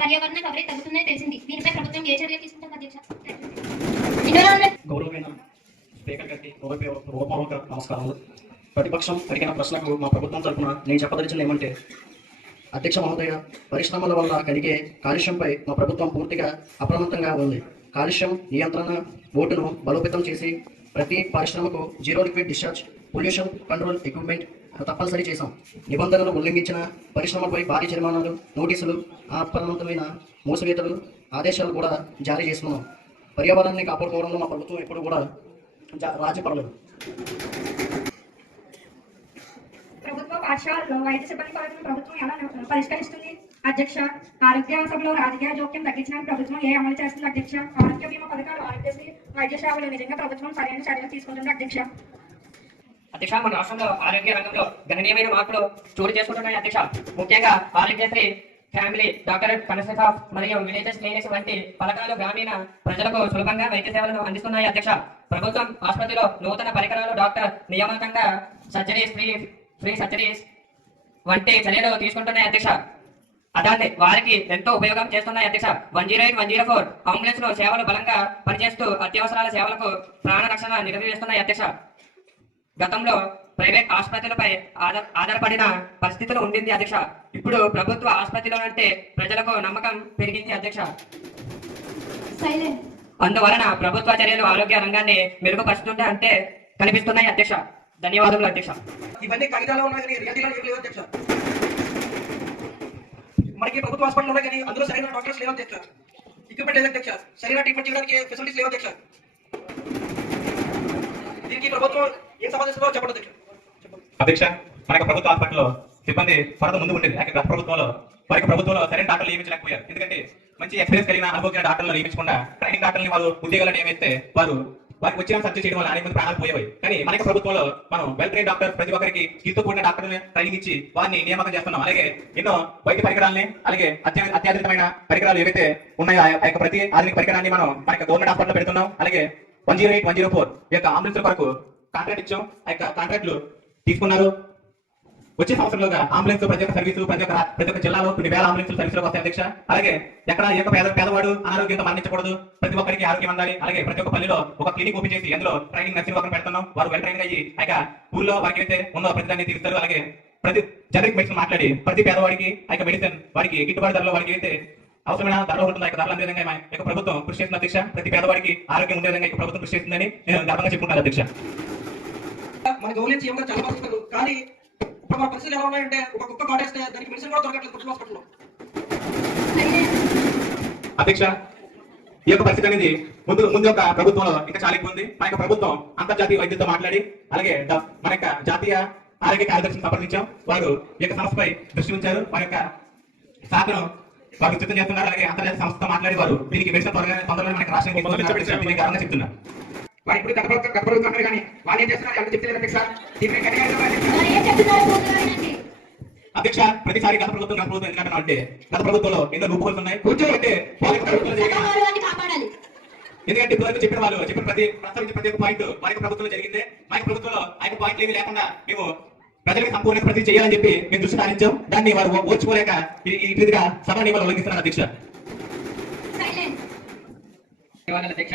పర్యావరణ కవరేజ్ తగ్గుతుందని తెలిసింది. దీనిపై ప్రభుత్వం ఏ చర్యలు తీసుకుంటుంది అధ్యక్ష? గౌరవమైన స్పీకర్ గారికి హృదయపూర్వక నమస్కారాలు. ప్రతిపక్షం అడిగిన ప్రశ్నకు మా ప్రభుత్వం తరఫున నేను చెప్పదలిచింది ఏమంటే, అధ్యక్ష మహోదయ, పరిశ్రమల వల్ల కలిగే కాలుష్యంపై మా ప్రభుత్వం పూర్తిగా అప్రమత్తంగా ఉంది. కాలుష్యం నియంత్రణ బోర్డును బలోపేతం చేసి ప్రతి పరిశ్రమకు zero liquid discharge pollution control equipment తప్పనిసరి చేశాం. నిబంధనలు ఉల్లంఘించిన పరిశ్రమలపై భారీ జరిమానాలు, నోటీసులు, అప్రమత్తమైన మూసివేతలు, ఆదేశాలు కూడా జారీ చేస్తున్నాం. పర్యావరణాన్ని కాపాడుకోవడంలో మా ప్రభుత్వం ఎప్పుడు కూడా రాజీ పడలేదు. ప్రభుత్వ పాఠశాలలో వైద్య సిబ్బంది కొరతను ప్రభుత్వం ఎలా పరిష్కరిస్తుంది అధ్యక్ష? ఆరోగ్య సభలో రాజకీయ జోక్యం తగ్గించడానికి ప్రభుత్వం ఏ అమలు చేస్తుంది అధ్యక్ష? ఆరోగ్య బీమా పథకాలు, ఆరోగ్యశ్రీ, వైద్య సేవలు నిజంగా ప్రభుత్వం సరైన చర్యలు తీసుకుంటుంది అధ్యక్ష? అధ్యక్ష, మన రాష్ట్రంలో ఆరోగ్య రంగంలో గణనీయమైన మార్పులు చోటు చేసుకుంటున్నాయి అధ్యక్ష. ముఖ్యంగా Aarogyasri, family doctor consult of మరియు విలేజెస్ క్లినిక్స్ వంటి పథకాలు గ్రామీణ ప్రజలకు సులభంగా వైద్య సేవలను అందిస్తున్నాయి అధ్యక్ష. ప్రభుత్వం ఆసుపత్రిలో నూతన పరికరాలు, డాక్టర్ నియామకంగా సర్జరీస్, ఫ్రీ సర్జరీస్ వంటి చర్యలు తీసుకుంటున్నాయి అధ్యక్ష. అలాగే వారికి ఎంతో ఉపయోగం చేస్తున్నాయి అధ్యక్ష. 108, 104 అంబులెన్స్ సేవలు బలంగా పనిచేస్తూ అత్యవసరాల సేవలకు ప్రాణ రక్షణ నిర్వహిస్తున్నాయి అధ్యక్ష. గతంలో ప్రైవేట్ ఆసుపత్రులపై ఆధారపడిన పరిస్థితులు ఉండింది అధ్యక్ష. ఇప్పుడు ప్రభుత్వ ఆసుపత్రిలో అంటే ప్రజలకు నమ్మకం పెరిగింది అధ్యక్ష. అందువలన ప్రభుత్వ చర్యలు ఆరోగ్య రంగాన్ని మెరుగుపరుస్తుంటే అంటే కనిపిస్తున్నాయి అధ్యక్ష. ధన్యవాదములు అధ్యక్ష. ఇవన్నీ కాగితాలు ఉన్నాయి కానీ రియాలిటీలో ఏం లేవు అధ్యక్ష. మనకి ప్రభుత్వ హాస్పిటల్ ఉన్నాయి కానీ అందులో సరైన డాక్టర్స్ లేవు అధ్యక్ష. ఎక్విప్మెంట్ లేదు అధ్యక్ష. సరైన ట్రీట్మెంట్ చేయడానికి ఫెసిలిటీస్ లేవు అధ్యక్ష. దీనికి ప్రభుత్వం ఏం సంబంధిస్తుందో చెప్పండి అధ్యక్ష. మనకు ప్రభుత్వ హాస్పిటల్లో సిబ్బంది కొరత ముందు ఉండేది. గత ప్రభుత్వంలో సరైన డాక్టర్లు నియమించలేకపోయారు. ఎందుకంటే మంచి ఎక్స్పీరియన్స్ కలిగిన అనుభవం డాక్టర్లు నియమించకుండా ట్రైనింగ్ డాక్టర్ని వాళ్ళు ఉద్యోగాలు నియమిస్తే వారికి వచ్చిన సర్జరీ చేయడం వల్ల అనేక మంది ప్రాణాలు పోయేవి. కానీ మనకి ప్రభుత్వంలో మనం వెల్ ట్రైన్ డాక్టర్ ప్రతి ఒక్కరికి స్కిల్తో కూడిన డాక్టర్ని ట్రైనింగ్ ఇచ్చి వారిని నియామకం చేస్తున్నాం. అలాగే ఎన్నో వైద్య పరికరాలని, అలాగే అత్యాధునికమైన పరికరాలు ఏవైతే ఉన్నాయో ఆ యొక్క ప్రతి ఆధునిక పరికరాన్ని మనం మన గవర్నమెంట్ హాస్పిటల్లో పెడుతున్నాం. అలాగే 108, 104 యొక్క అంబులెన్స్ కొరకు కాంట్రాక్ట్ ఇచ్చాం. ఆ యొక్క కాంట్రాక్ట్లు తీసుకున్నారు. వచ్చే సంవత్సరంలోగా అంబులెన్స్ ప్రతి ఒక్క సర్వీసు ప్రతి ఒక్క జిల్లాలో కొన్ని వేల అంబులెన్స్ సర్వీసులు వస్తాయి అధ్యక్ష. అలాగే ఎక్కడ ఏ ఒక్క పేదవాడు అనారోగ్యంతో మరణించకూడదు, ప్రతి ఒక్కరికి ఆరోగ్యం ఉండాలి. అలాగే ప్రతి ఒక్క పల్లిలో ఒక క్లినిక్ ఓపెన్ చేసి అందులో ట్రైనింగ్ నర్సింగ్ వర్క్ పెడుతున్నాం. వారు వెల్ ట్రైనింగ్ అయ్యి ఆ ఊళ్ళో వారికి అయితే ఉందో ప్రతిదాన్ని తీరుస్తారు. అలాగే ప్రతి జనరిక్ మెడిసిన్ మాట్లాడి ప్రతి పేదవాడికి ఆ మెడిసిన్ వారికి గిట్టుబాటు ధరలో వారికి అయితే అవసరమైన ధరలు ఉంటుంది. ఆ ధరలు అందే విధంగా మా యొక్క ప్రభుత్వం కృషి చేస్తుంది అధ్యక్ష. ప్రతి పేదవాడికి ఆరోగ్యం ఉండే విధంగా ప్రభుత్వం కృషి చేస్తుందని నేను గర్వంగా చెప్పుకుంటాను అధ్యక్ష. మన గవర్నమెంట్ సీఎం గారు చాలా బాగా చెప్పారు. కానీ ఇప్పుడు మన పరిస్థితులు ఎలా ఉన్నాయంటే ఒక కుక్క కాటేస్తే దానికి మెడిసిన్ కూడా దొరకట్లేదు పుట్టిన హాస్పిటల్లో. అధ్యక్ష, ఈ యొక్క పరిస్థితి అనేది ముందు యొక్క ప్రభుత్వంలో ఇంకా చాలా ఎక్కువ ఉంది. మన యొక్క ప్రభుత్వం అంతర్జాతీయ వైద్యులతో మాట్లాడి అలాగే మన యొక్క జాతీయ ఆరోగ్య కార్యదర్శిని సంప్రదించాం. వారు ఈ యొక్క సంస్థపై దృష్టి ఉంచారు. వారి యొక్క శాఖను వారు సిద్ధం చేస్తున్నారు. అలాగే అంతర్జాతీయ సంస్థతో మాట్లాడి వారు దీనికి మెడిసిన్ తొందరగా మనకి రాష్ట్రానికి గర్వంగా చెప్తున్నారు. వారు ఇప్పుడు గత ప్రభుత్వం కానీ వాళ్ళు ఏం చేస్తున్నారు ఎవరు చెప్తే అధ్యక్ష. ఏం చెప్తున్నారు పూర్తిగా వినండి. అధ్యక్ష, ప్రతిసారి గత ప్రభుత్వం ఎందుకంటే అంటే గత ప్రభుత్వంలో ఎన్నో రూపులు ఉన్నాయి. కూర్చోబెట్టే వాళ్ళకి ప్రభుత్వంలో జరిగిన సభాగృహాన్ని కాపాడాలి. ఎందుకంటే ఇప్పటివరకు చెప్పిన వాళ్ళు చెప్పిన ప్రతి ఒక్క పాయింట్ వారికి ప్రభుత్వంలో జరిగిందే. మా ప్రభుత్వంలో ఆ పాయింట్లు ఏమీ లేకుండా మేము ప్రజలకు సంపూర్ణ ప్రతి చేయాలని చెప్పి మేము దృష్టి సారించాం. దాన్ని వారు ఓర్చుకోలేక ఈ రీతిగా సభ నియమాలు ఉల్లంఘిస్తున్నారు అధ్యక్ష. అధ్యక్ష,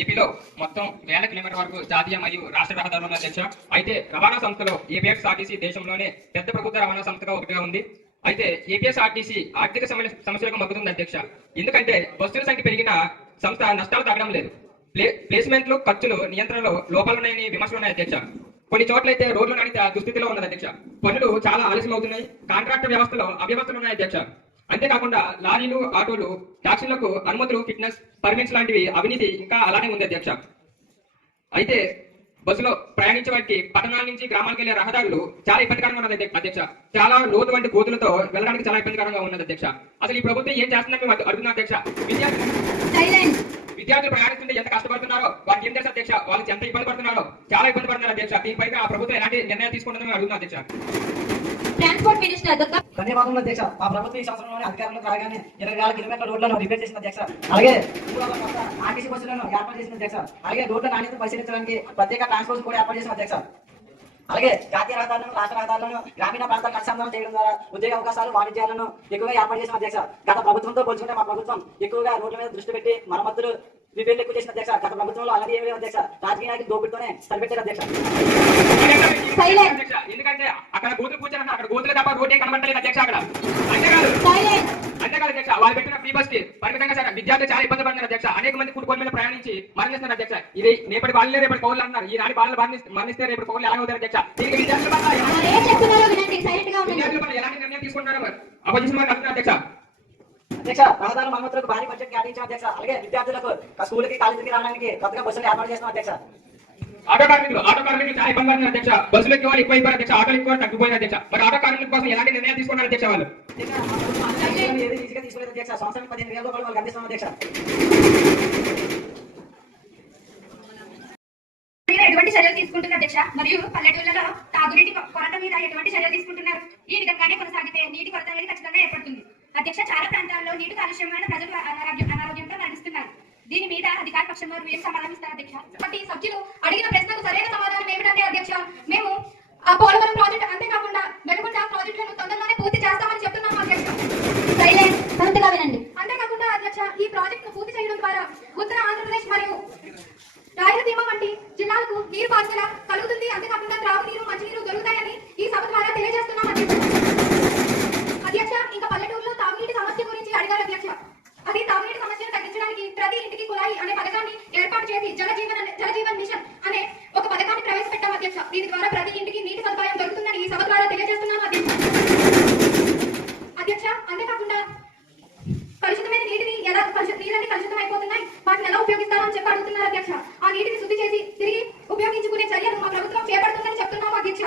ఏపీలో మొత్తం వేల కిలోమీటర్ వరకు జాతీయ మరియు రాష్ట్ర రహదారులు ఉన్న అధ్యక్ష. అయితే రవాణా సంస్థలో ఏపీఎస్ఆర్టీసీ దేశంలోనే పెద్ద ప్రభుత్వ రవాణా సంస్థగా ఒకటిగా ఉంది. అయితే ఏపీఎస్ఆర్టీసీ ఆర్థిక సమస్యలకు మగ్గుతుంది అధ్యక్ష. ఎందుకంటే బస్సుల సంఖ్య పెరిగిన సంస్థ నష్టాలు తగ్గడం లేదు. ప్లేస్మెంట్లు ఖర్చులు నియంత్రణలో లోపాలున్నాయని విమర్శలు ఉన్నాయి అధ్యక్ష. కొన్ని చోట్లయితే రోడ్లు నాణ్యత దుస్థితిలో ఉన్నది అధ్యక్ష. పనులు చాలా ఆలస్యం అవుతున్నాయి. కాంట్రాక్టర్ వ్యవస్థలో అవ్యవస్థలు ఉన్నాయి అధ్యక్ష. అంతేకాకుండా లారీలు, ఆటోలు, టాక్సీలకు అనుమతులు, ఫిట్నెస్ పర్మిట్స్ లాంటివి అవినీతి ఇంకా అలానే ఉంది అధ్యక్ష. అయితే బస్సులో ప్రయాణించే వారికి పట్టణాల నుంచి గ్రామాలకు వెళ్లే రహదారులు చాలా ఇబ్బందికరంగా ఉన్నది అధ్యక్ష. చాలా లోతు వంటి గోతులతో వెళ్ళడానికి చాలా ఇబ్బందికరంగా ఉన్నది అధ్యక్ష. అసలు ఈ ప్రభుత్వం ఏం చేస్తుందని మేము అడుగుతున్నాం అధ్యక్ష. విద్యార్థులు ప్రయాణిస్తుంటే ఎంత కష్టపడుతున్నారో వారికి ఏం తెలుసు అధ్యక్ష. వాళ్ళకి ఎంత ఇబ్బంది పడుతున్నారో చాలా ఇబ్బంది పడుతున్నారు అధ్యక్ష. దీనిపై ఆ ప్రభుత్వం ఎలాంటి నిర్ణయాలు తీసుకుంటుందని మేము అడుగుతున్నాం అధ్యక్ష. ట్రాన్స్పోర్ట్ మినిస్టర్ ధన్యవాదములు అధ్యక్ష. మా ప్రభుత్వం ఈ సంవత్సరంలోనే అధికారంలోకి రాగానే 20,000 కిలోమీటర్ల రోడ్లను రిపేర్ చేసిన అధ్యక్ష. అలాగే ఆర్టీసీ బస్సులను ఏర్పాటు చేసిన అధ్యక్ష. అలాగే రోడ్ల నాణ్యతను పరిశీలించడానికి ప్రత్యేక ట్రాన్స్పోర్ట్ కూడా ఏర్పాటు చేసిన అధ్యక్ష. అలాగే జాతీయ రహదారులను, రాష్ట్ర రహదారులను గ్రామీణ ప్రాంతాలకు అనుసంధానం చేయడం ద్వారా ఉద్యోగ అవకాశాలు, వాణిజ్యాలను ఎక్కువగా ఏర్పాటు చేసిన అధ్యక్ష. గత ప్రభుత్వంతో పోల్చుకుంటే మా ప్రభుత్వం ఎక్కువగా రోడ్ల మీద దృష్టి పెట్టి మరమ్మతులు, రిపేర్లు ఎక్కువ చేసిన అధ్యక్ష. గత ప్రభుత్వంలో అలాగే ఏమీ అధ్యక్ష. రాజకీయ నాయకులు దోపిడితోనే సరిపెట్టారు అధ్యక్ష. ఎందుకంటే అక్కడ గోతులు కూర్చొని అక్కడ గోతులు తప్ప రోడ్ ఏం కనబడలేదు అధ్యక్ష. అక్కడ అంతేకాదు అధ్యక్ష, వాళ్ళు పెట్టిన ఫ్రీ బస్ కి పరిమితంగా సార్ విద్యార్థులు చాలా ఇబ్బంది పడుతున్నారు అధ్యక్ష. అనేక మంది ఫుట్బాల్ మీద ప్రయాణించి మరణిస్తున్నారు అధ్యక్ష. ఇది నేపటి వాళ్ళే రేపటి పౌరులు అన్నారు. ఈ నాటి బాలలు మరణిస్తే రేపటి పౌరులు ఎలా అవుతారు అధ్యక్ష. దీనికి విద్యార్థుల పట్ల ఎలాంటి నిర్ణయం తీసుకుంటున్నారు అపోజిషన్ వారు అడుగుతున్నారు అధ్యక్ష. అధ్యక్ష, రహదారుల మరమ్మతులకు భారీ బడ్జెట్ కేటాయించాం అధ్యక్ష. అలాగే విద్యార్థులకు స్కూల్కి, కాలేజీకి రావడానికి కొత్తగా బస్సులు ఏర్పాటు చేస్తాం అధ్యక్ష. ఆటో కార్మికులు చాలా ఇబ్బంది పడుతున్నారు అధ్యక్ష. బస్సులు ఎక్కువ అయిపోయారు అధ్యక్ష. ఆటోలు ఎక్కువ తగ్గిపోయిన అధ్యక్ష. మరి ఆటో కార్మికుల కోసం ఎలాంటి నిర్ణయాలు తీసుకున్నారు అధ్యక్ష వాళ్ళు? ఏది ఈజీగా తీసుకోలేదు అధ్యక్ష. సంవత్సరానికి 15,000 రూపాయలు వాళ్ళకి అందిస్తాం అధ్యక్ష. ఎటువంటి చర్యలు తీసుకుంటున్నారు అధ్యక్ష? మరియు పల్లెటూళ్లలో తాగునీటి కొరత మీద ఎటువంటి చర్యలు తీసుకుంటున్నారు? ఈ విధంగానే కొనసాగితే నీటి కొరత అనేది ఖచ్చితంగా ఏర్పడుతుంది అధ్యక్ష. చాలా ప్రాంతాల్లో నీటి కాలుష్యం వల్ల ప్రజలు అనారోగ్యంతో మరణిస్తున్నారు. దీని మీద అధికార పక్షం వారు ఏం సమాధానిస్తారు అధ్యక్ష? సభ్యులు అడిగిన ప్రశ్నకు సరైన సమాధానం ఏమిటంటే అధ్యక్ష, మేము ఆ పోలవరం ప్రాజెక్టు అంతేకాకుండా వెలుగుంట ప్రాజెక్టులను తొందరలోనే పూర్తి చేస్తామని చెప్తున్నాము అధ్యక్ష. అంతేకాకుండా అధ్యక్ష, ఈ ప్రాజెక్టును పూర్తి చేయడం ద్వారా ఉత్తర ఆంధ్రప్రదేశ్ మరియు రాయలసీమ వంటి జిల్లాలకు నీరు పారుదల కలుగుతుంది. అంతేకాకుండా త్రాగునీరు, మంచినీరు దొరుకుతాయని ఈ సభ ద్వారా తెలియజేస్తున్నాం అధ్యక్ష. ఇంకా పల్లెటూరులో తాగునీటి సమస్య గురించి అడిగారు అధ్యక్ష. అది తాగునీటి సమస్యను తగ్గించడానికి ప్రతి ఇంటికి కుళాయి అనే పథకాన్ని ఏర్పాటు చేసి జలజీవన్ మిషన్ అనే ఒక పథకాన్ని ప్రవేశపెట్టాం అధ్యక్ష. దీని ద్వారా ప్రతి ఇంటికి నీటి సదుపాయం దొరుకుతుందని ఈ సభ ద్వారా తెలియజేస్తున్నాం అధ్యక్ష. అంతేకాకుండా కలుషితమైన నీళ్ళని కలుషితం అయిపోతున్నాయి, వాటిని ఎలా ఉపయోగిస్తారని చెప్పి అడుగుతున్నారు అధ్యక్ష. ఆ నీటిని శుద్ధి చేసి తిరిగి ఉపయోగించుకునే చర్యలు మా ప్రభుత్వం చేపడుతుందని చెప్తున్నాము అధ్యక్ష.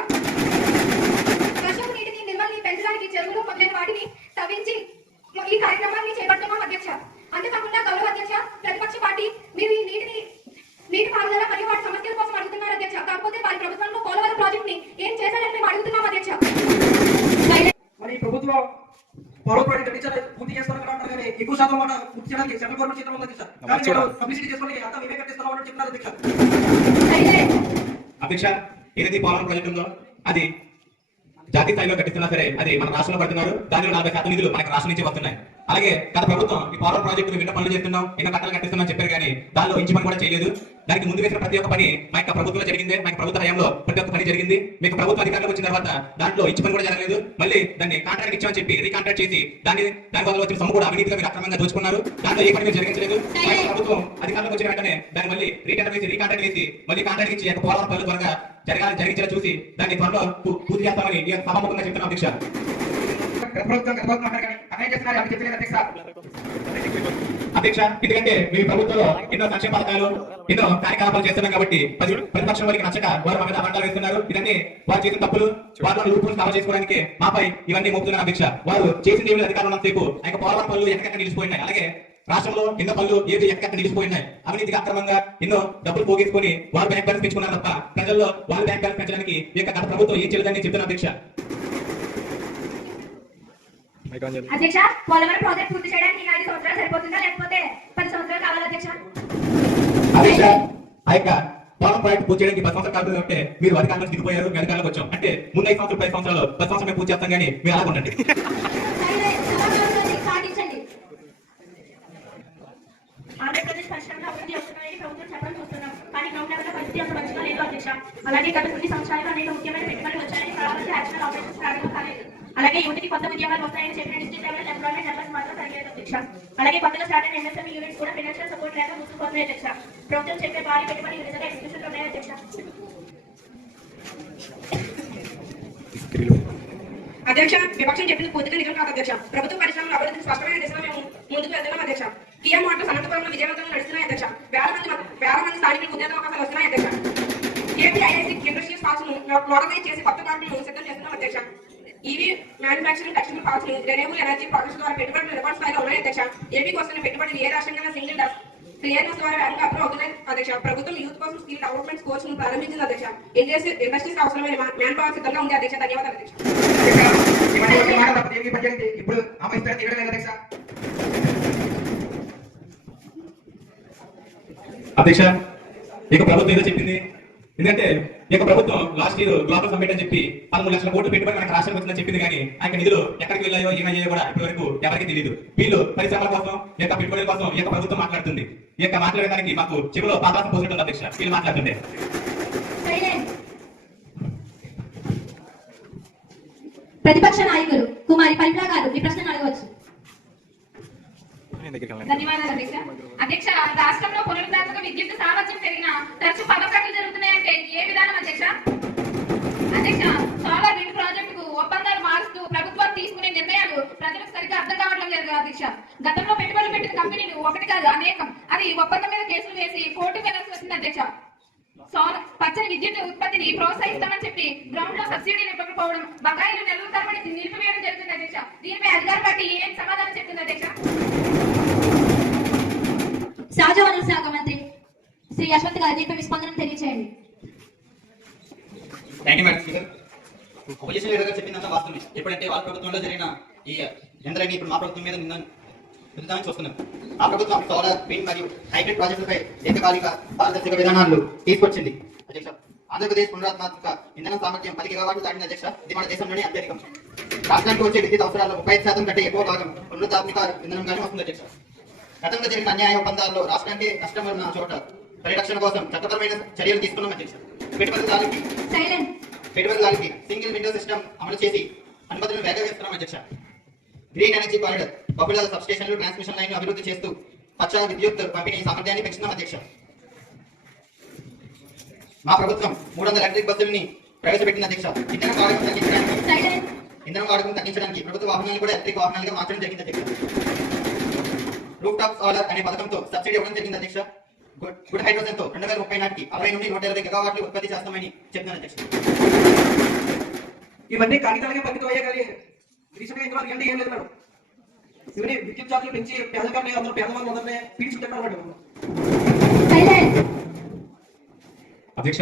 వర్షపు నీటిని నిల్వల్ని పెంచడానికి చెరువులు మొదలైన వాటిని తవ్వించి ఈ కార్యక్రమాన్ని చేపడుతున్నాం అధ్యక్ష. అంతేకాకుండా గౌరవ అధ్యక్ష, ప్రతిపక్ష పార్టీ మీరు ఈ నీటి పారుదల మరియు వాటి సమస్యల కోసం అడుగుతున్నారు అధ్యక్ష. కాకపోతే వారి ప్రభుత్వంలో పోలవరం ప్రాజెక్ట్ ని ఏం చేశారని మేము అడుగుతున్నాం అధ్యక్ష. మరి ప్రభుత్వం పోలవరం ప్రాజెక్ట్ పూర్తి చేస్తారని అంటారు కానీ ఎక్కువ శాతం మాట పూర్తి చేయడానికి సెంట్రల్ గవర్నమెంట్ చేతుల్లో ఉంది సార్. కానీ పబ్లిసిటీ చేసుకోవడానికి అంతా మేమే కట్టిస్తున్నామని చెప్తున్నారు అధ్యక్ష. అధ్యక్ష, ఏదైతే పోలవరం ప్రాజెక్ట్ ఉందో అది జాతీయ స్థాయిలో కట్టిస్తున్నా సరే అది మన రాష్ట్రంలో పడుతున్నారు. దానిలో 40% నిధులు మనకు రాష్ట్రం నుంచి వస్తున్నాయి. అలాగే గత ప్రభుత్వం ఈ పోలవరం ప్రాజెక్టు ఎన్నో పనులు చేస్తున్నాం, ఎన్నో కట్టలు కట్టిస్తున్నాం చెప్పారు కానీ దానిలో ఇంచి పని కూడా చేయలేదు. దానికి ముందు వేసిన ప్రతి ఒక్క పని మా యొక్క ప్రభుత్వంలో జరిగింది. మా యొక్క ప్రభుత్వ హయాంలో ప్రతి ఒక్క పని జరిగింది. మీకు ప్రభుత్వ అధికారులకు వచ్చిన తర్వాత దాంట్లో ఇంచి పని కూడా జరగలేదు. మళ్ళీ దాన్ని కాంట్రాక్ట్ ఇచ్చామని చెప్పి రీకాంట్రాక్ట్ చేసి దాని వల్ల వచ్చిన సొమ్ము కూడా అవినీతిగా మీరు అక్రమంగా దోచుకున్నారు. దాంట్లో ఏ పని మీరు జరిగించలేదు. మా యొక్క ప్రభుత్వం అధికారులకు వచ్చిన వెంటనే దాన్ని మళ్ళీ రీకాంట్రాక్ట్ చేసి మళ్ళీ కాంట్రాక్ట్ ఇచ్చి యొక్క పోలవరం పనులు త్వరగా జరిగించేలా చూసి దాన్ని త్వరలో పూర్తి చేస్తామని ఈ సభాముఖంగా చెప్తున్నాం అధ్యక్ష. అధ్యక్ష, ఎందుకంటే మీ ప్రభుత్వంలో ఎన్నో సంక్షేమ పథకాలు ఎన్నో కార్యకలాపాలు చేస్తున్నాం కాబట్టి ప్రతిపక్షం వారికి నచ్చక వారు మా మీద అబండాలు వేస్తున్నారు. ఇవన్నీ వారు చేసిన తప్పులు వారిలో రూపులు కవర్ చేసుకోవడానికి మాపై ఇవన్నీ మోపుతున్నారు అధ్యక్ష. వారు చేసిన ఏమి అధికారులు ఉన్నంతసేపు ఆ పౌరవ పనులు ఎక్కడెక్కడ నిలిచిపోయినాయి. అలాగే రాష్ట్రంలో ఎన్నో పనులు ఏవి ఎక్కడెక్కడ నిలిచిపోయినాయి. అవినీతిగా అక్రమంగా ఎన్నో డబ్బులు పోగేసుకుని వారు బ్యాంక్ బ్యాలెన్స్ పెంచుకున్నారు తప్ప ప్రజల్లో వారి బ్యాంక్ బ్యాలెన్స్ పెంచడానికి ఈ యొక్క గత ప్రభుత్వం ఏం చేయలేదని చెప్తున్నారు అధ్యక్ష. అధ్యక్ష, పోలవరం ప్రాజెక్ట్ పూర్తి చేయడానికి 5 సంవత్సరాలు సరిపోతుందా లేకపోతే 10 సంవత్సరాలు కావాలా అధ్యక్ష? అధ్యక్ష, ఆ యొక్క పోలవరం ప్రాజెక్ట్ పూర్తి చేయడానికి 10 సంవత్సరాలు కాదు అంటే మీరు అధికారులు నుంచి దిగిపోయారు, మీ అధికారులకు వచ్చాం అంటే ముందు 5 సంవత్సరాలు 10 సంవత్సరాలు 10 సంవత్సరాలు పూర్తి చేస్తాం కానీ మీరు అలా ఉండండి. ఆంధ్రప్రదేశ్ పరిశ్రమల అభివృద్ధి అవుతున్నాయని ప్రభుత్వం చెప్పడం చూస్తున్నాం. కానీ గ్రౌండ్ లెవెల్ పరిస్థితి అంత మంచిగా లేదు అధ్యక్ష. అలాగే గత కొన్ని సంవత్సరాలుగా అనేక ముఖ్యమైన పెట్టుబడులు వచ్చాయని కావాల్సిన యాక్షన్ ఆపరేషన్స్ ప్రారంభం కాలేదు. అలాగే యువతికి కొత్త ఉద్యోగాలు వస్తాయని చెప్పిన డిస్ట్రిక్ట్ లెవెల్ ఎంప్లాయ్మెంట్ నెంబర్స్ మాత్రం పెరగలేదు అధ్యక్ష. అలాగే కొత్తగా స్టార్ట్ అయిన ఎంఎస్ఎంఈ యూనిట్స్ కూడా ఫైనాన్షియల్ సపోర్ట్ లేక మూసుకుపోతున్నాయి అధ్యక్ష. ప్రభుత్వం చెప్పే భారీ పెట్టుబడి నిజంగా ఎగ్జిక్యూషన్ ఉన్నాయి అధ్యక్ష. అధ్యక్ష, విపక్షం చెప్పింది పూర్తిగా నిజం కాదు అధ్యక్ష. ప్రభుత్వ పరిశ్రమల అభివృద్ధికి స్పష్టమైన దిశలో మేము ముందుకు వెళ్తున్నాం అధ్యక్ష. కియా మోటార్స్ అనంతపురంలో విజయవంతంగా నడుస్తున్నాయి అధ్యక్ష. వేల మంది స్థానికులకు ఉద్యోగ అవకాశాలు వస్తున్నాయి అధ్యక్ష. ఏపీఐఐసి ఇండస్ట్రియల్ పార్క్స్ ను మోడర్నైజ్ చేసి కొత్త కంపెనీలు సిద్ధం చేస్తున్నాం అధ్యక్ష. ఈవీ మ్యానుఫాక్చరింగ్ టెక్స్టైల్ పార్క్స్ ను రెన్యూబుల్ ఎనర్జీ ప్రాజెక్ట్స్ ద్వారా పెట్టుబడులు రికార్డ్ స్థాయిలో ఉన్నాయి అధ్యక్ష. ఏపీకి వస్తున్న పెట్టుబడులు ఏ రాష్ట్రంగా సింగిల్ క్లియర్నెస్ ద్వారా వేగంగా అప్రూవ్ అవుతున్నాయి అధ్యక్ష. ప్రభుత్వం యూత్ కోసం స్కిల్ డెవలప్మెంట్ కోర్స్ ను ప్రారంభించింది అధ్యక్ష. ఇండస్ట్రీస్ అవసరమైన మ్యాన్ పవర్ సిద్ధంగా ఉంది అధ్యక్ష. ధన్యవాదాలు అధ్యక్ష. ఇప్పుడు అధ్యక్ష, ఇక ప్రభుత్వం ఏదో చెప్పింది. ఎందుకంటే ఇక ప్రభుత్వం లాస్ట్ ఇయర్ గ్లోబల్ సమ్మిట్ అని చెప్పి 13 లక్షల కోట్లు పెట్టుబడి మనకు రాష్ట్రం వచ్చిందని చెప్పింది కానీ ఆ నిధులు ఎక్కడికి వెళ్ళాయో ఏమయ్యాయో కూడా ఇప్పటి వరకు ఎవరికి తెలియదు. వీళ్ళు పరిశ్రమల కోసం ఈ యొక్క పెట్టుబడుల కోసం ఈ యొక్క ప్రభుత్వం మాట్లాడుతుంది. ఈ యొక్క మాట్లాడడానికి మాకు చెవిలో పాపాసం పోసినట్టు అధ్యక్ష వీళ్ళు మాట్లాడుతుండే. ప్రతిపక్ష నాయకులు కుమారి పరిమళ గారు ఈ ప్రశ్న అడగవచ్చు. ధన్యవాదాలు అధ్యక్ష. అధ్యక్ష, రాష్ట్రంలో పునరుద్ధరణ విద్యుత్ సామర్థ్యం పెరిగిన తరచు పథకాలు జరుగుతున్నాయంటే ఏ విధానం అధ్యక్ష? అధ్యక్ష, సోలార్ విండ్ ప్రాజెక్టుకు ఒప్పందాలు మారుస్తూ ప్రభుత్వం తీసుకునే నిర్ణయాలు ప్రజలకు సరిగ్గా అర్థం కావడం లేదు అధ్యక్ష. గతంలో పెట్టుబడులు పెట్టిన కంపెనీలు ఒకటి కాదు అనేకం. అది ఒప్పందం మీద కేసులు వేసి కోర్టుకు వెళ్లాల్సి వచ్చింది అధ్యక్ష. పచ్చని విద్యుత్ ఉత్పత్తిని ప్రోత్సహిస్తామని చెప్పి గ్రౌండ్ లో సబ్సిడీలు ఇవ్వకపోవడం, బకాయిలు నెలల తరబడి నిలిపివేయడం జరుగుతుంది అధ్యక్ష. దీనిపై అధికార పార్టీ ఏం సమాధానం చెప్తుంది అధ్యక్ష? సహజ వనరుల శాఖ మంత్రి శ్రీ యశ్వంత్ గారు దీనిపై స్పందన తెలియజేయండి. Thank you madam speaker. Opposition leader గారు చెప్పిందంతా వాస్తవమే. ఎప్పుడంటే వాళ్ళ ప్రభుత్వంలో జరిగిన ఈ యంత్రాన్ని ఇప్పుడు మా ప్రభుత్వం మీద నిందాన్ని చూస్తున్నాం. ఆ ప్రభుత్వం సోలార్ విండ్ మరియు హైబ్రిడ్ ప్రాజెక్టులపై దీర్ఘకాలిక పారదర్శక విధానాలు తీసుకొచ్చింది అధ్యక్ష. ఆంధ్రప్రదేశ్ పునరుత్మాత్మక ఇంధన సామర్థ్యం 10 గిగావాట్లు దాటిన అధ్యక్ష. ఇది మన దేశంలోనే అత్యధికం. రాష్ట్రానికి వచ్చే విద్యుత్ అవసరాల్లో 35% కంటే ఎక్కువ భాగం పునరుత్మాత్మక ఇంధనంగానే వస్తుంది అధ్యక్ష. గతంలో జరిగిన అన్యాయ ఒప్పందాల్లో రాష్ట్రానికి నష్టం ఉన్న చోట పరిరక్షణ కోసం చట్టపరమైన చర్యలు తీసుకున్నాం అధ్యక్ష. పెట్టుబడిదారులకి సింగిల్ విండో సిస్టమ్ అమలు చేసి అనుమతులను వేగవేస్తున్నాం అధ్యక్ష. గ్రీన్ ఎనర్జీ కారిడార్, బహుళ సబ్ స్టేషన్లు, ట్రాన్స్మిషన్ లైన్ అభివృద్ధి చేస్తూ పచ్చ విద్యుత్ పంపిణీ సామర్థ్యాన్ని పెంచుతున్నాం అధ్యక్ష. మా ప్రభుత్వం 300 ఎలక్ట్రిక్ బస్సులని ప్రవేశపెట్టిన అధ్యక్ష. ఇంధన వాడకం తగ్గించడానికి ప్రభుత్వ వాహనాలు కూడా ఎలక్ట్రిక్ వాహనాలుగా మార్చడం జరిగింది అధ్యక్ష. రూఫ్ టాప్ సోలార్ అనే పథకంతో సబ్సిడీ ఇవ్వడం జరిగింది అధ్యక్ష. గుడ్ హైడ్రోజన్ తో 2030 నాటికి 60 నుండి 120 గిగావాట్లు ఉత్పత్తి చేస్తామని చెప్తున్నాను అధ్యక్ష. ఇవన్నీ కాగితాలకే పరిమితం అయ్యే కానీ రీసెంట్ గా ఇంతవరకు ఏం లేదు మేడం. ఇవన్నీ విద్యుత్ ఛార్జీలు పెంచి పేదకాన్ని అందరూ పేదవాళ్ళు అందరినీ పీడించుకుంటున్నారు. అధ్యక్ష,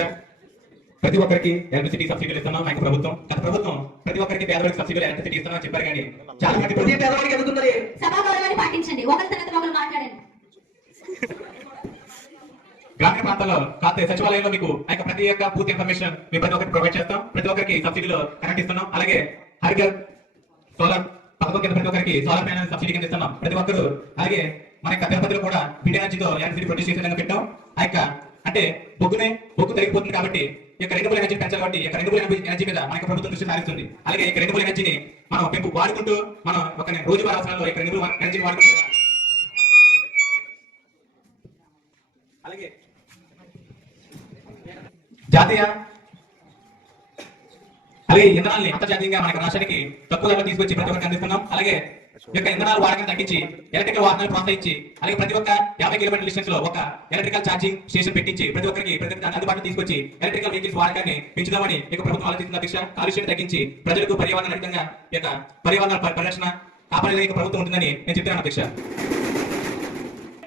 ప్రతి ఒక్కరికి ఎలక్ట్రిసిటీ సబ్సిడీలు ఇస్తున్నాం మా ప్రభుత్వం. గత ప్రభుత్వం ప్రతి ఒక్కరికి పేదవారికి సబ్సిడీలు ఎలక్ట్రిసిటీ ఇస్తున్నాం చెప్పారు కానీ చాలా మంది ప్రతి పేదవారికి ఎదుగుతుంది. సభా గౌరవాన్ని పాటించండి. ఒకరి తర్వాత ఒకరు మాట్లాడండి. గ్రామీణ ప్రాంతాల్లో కాస్త సచివాలయంలో మీకు ఆ యొక్క ప్రతి ఒక్క పూర్తి ఇన్ఫర్మేషన్ మీ ప్రతి ఒక్కరికి ప్రొవైడ్ చేస్తాం. ప్రతి ఒక్కరికి సబ్సిడీలో కనెక్ట్ ఇస్తున్నాం. అలాగే హరిగర్ సోలార్ పథకం కింద ప్రతి ఒక్కరికి సోలార్ ప్యానల్ సబ్సిడీ కింద ఇస్తున్నాం ప్రతి ఒక్కరు. అలాగే మన యొక్క తిరుపతిలో కూడా విండ్ ఎనర్జీతో ఎలక్ట్రిసిటీ ప్రొడ్యూస్ చేసే విధంగా పెట్టాం. ఆ యొక్క అంటే బొగ్గు తరిగిపోతుంది కాబట్టి ఈ యొక్క రెన్యూబుల్ ఎనర్జీ పెంచాలి కాబట్టి ఈ యొక్క రెన్యూబుల్ ఎనర్జీ మీద మన ప్రభుత్వం దృష్టి సారిస్తుంది. అలాగే ఈ రెన్యూబుల్ ఎనర్జీని మనం పెంపు వాడుకుంటూ మనం ఒక రోజువారీ అవసరాల్లో ఈ రెన్యూబుల్ ఎనర్జీని వాడుకుంటూ అలాగే జాతీయ అలాగే ఇంధనాన్ని అంతర్జాతీయంగా మన రాష్ట్రానికి తక్కువ ధరలో తీసుకొచ్చి ప్రతి ఒక్కరికి అందిస్తున్నాం. అలాగే ఈ యొక్క ఇంధనాలు వాడకం తగ్గించి ఎలక్ట్రికల్ వాహనాలు ప్రోత్సహించి అలాగే ప్రతి ఒక్క 50 కిలోమీటర్ల డిస్టెన్స్ లో ఒక ఎలక్ట్రికల్ ఛార్జింగ్ స్టేషన్ పెట్టించి ప్రతి ఒక్కరికి అందుబాటులో తీసుకొచ్చి ఎలక్ట్రికల్ వెహికల్స్ వాడకాన్ని పెంచుదామని ఈ ప్రభుత్వం ఆలోచిస్తున్న అధ్యక్ష. కాలుష్యాన్ని తగ్గించి ప్రజలకు పర్యావరణ రహితంగా ఈ యొక్క పర్యావరణ పరిరక్షణ కాపాడే ప్రభుత్వం ఉంటుందని నేను చెప్తున్నాను అధ్యక్ష.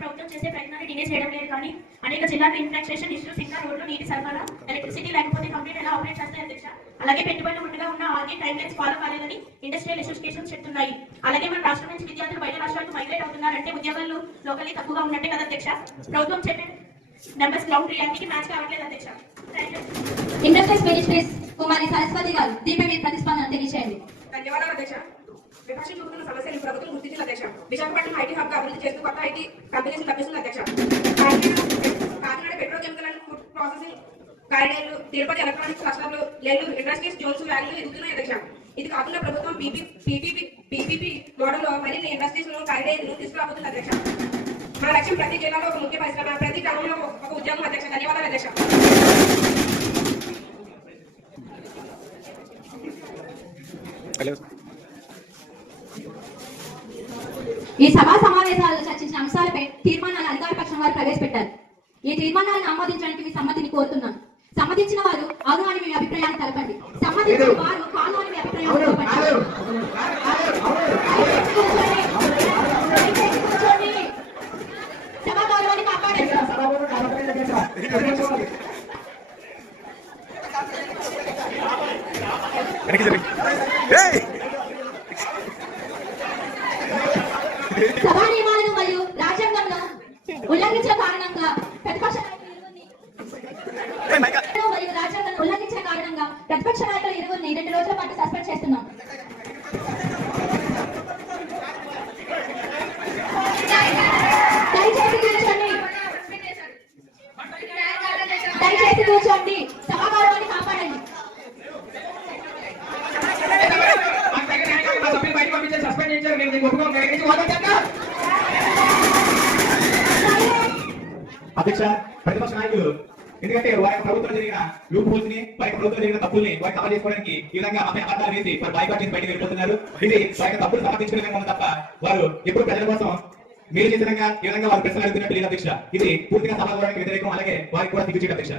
ప్రభుత్వం చేసే ప్రయత్నాన్ని డిలే చేయడం లేదు కానీ అనేక జిల్లాల ఇన్ఫ్రాస్ట్రక్చర్ ఇష్యూస్ ఇంకా రోడ్లు, నీటి సరఫరా, ఎలక్ట్రిసిటీ లేకపోతే కంప్లీట్ ఎలా ఆపరేట్ చేస్తాయి అధ్యక్ష. అలాగే పెట్టుబడులు ఉండగా ఉన్న ఆర్గే టైం లైన్స్ ఫాలో కాలేదని ఇండస్ట్రియల్ అసోసియేషన్స్ చెప్తున్నాయి. అలాగే మన రాష్ట్రం నుంచి విద్యార్థులు బయట రాష్ట్రాలకు మైగ్రేట్ అవుతున్నారంటే ఉద్యోగాలు లోకల్లీ తక్కువగా ఉన్నట్టే కదా అధ్యక్ష. ప్రభుత్వం చెప్పే నెంబర్స్ గ్రౌండ్ రియాలిటీకి మ్యాచ్ కావట్లేదు అధ్యక్ష. ఇండస్ట్రియల్ స్పెషలిస్ట్ కుమారి సరస్వతి గారు దీనిపై మీ ప్రతిస్పందన తెలియజేయండి. ధన్యవాదాలు అధ్యక్ష. విపక్షం చూపుతున్న సమస్యలు ప్రభుత్వం గుర్తించిన అధ్యక్ష. విశాఖపట్నం ఐటీ హబ్ గా అభివృద్ధి చేస్తూ కొత్త ఐటీ కంపెనీస్ లభిస్తుంది అధ్యక్ష. Kakinada petrochemical and food processing కారిడార్లు, తిరుపతి ఎలక్ట్రానిక్స్ క్లస్టర్లు, నెల్లూరు ఇండస్ట్రీస్ జోన్స్ వ్యాలీలు ఎదుగుతున్నాయి అధ్యక్ష. ఇది కాకుండా ప్రభుత్వం పీపీపీ మోడల్లో మరిన్ని ఇండస్ట్రీస్ కారిడార్లు తీసుకురాబోతుంది అధ్యక్ష. మన లక్ష్యం ప్రతి జిల్లాలో ఒక ముఖ్య పరిశ్రమ, ప్రతి గ్రామంలో ఒక ఉద్యోగం అధ్యక్ష. ధన్యవాదాలు అధ్యక్ష. ఈ సభా సమావేశాలలో చర్చించిన అంశాలపై తీర్మానాలు అధికార పక్షం వారు ప్రవేశపెట్టారు. ఈ తీర్మానాలను ఆమోదించడానికి మీ సమ్మతిని కోరుతున్నాను. సమ్మతించిన వారు అవును అని మీ అభిప్రాయాన్ని తెలపండి. సమ్మతించిన వారు కాను అని మీ అభిప్రాయాన్ని తెలపండి. సభా గౌరవాన్ని కాపాడండి. సభా నియమాలను మరియు రాజ్యాంగంలో ఉల్లంఘించిన కారణంగా ప్రతిపక్ష నాయకులు ఇరువురిని 2 రోజుల పాటు సస్పెండ్ చేస్తున్నాం. దయచేసి కూర్చోండి. సభా గౌరవాన్ని కాపాడండి. అధ్యక్ష, ప్రతిపక్ష నాయకులు ఎందుకంటే వారి ప్రభుత్వం జరిగిన లూప్ హోల్స్ ని, వారి ప్రభుత్వం జరిగిన తప్పుల్ని వారి కవర్ చేసుకోవడానికి ఈ విధంగా అబద్ధాలు వేసి వారు బాయ్కాట్ చేసి బయటకు వెళ్ళిపోతున్నారు. ఇది వారి తప్పులు సమర్థించుకునే విధంగా తప్ప వారు ఎప్పుడు ప్రజల కోసం మీరు చేసిన విధంగా ఈ విధంగా వారు ప్రశ్నలు అడుగుతున్నట్టు లేదు అధ్యక్ష. ఇది పూర్తిగా సమాజానికి వ్యతిరేకం. అలాగే వారికి కూడా దిగుచేట అధ్యక్ష.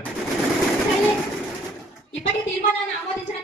ఇప్పటి తీర్మానాన్ని ఆమోదించిన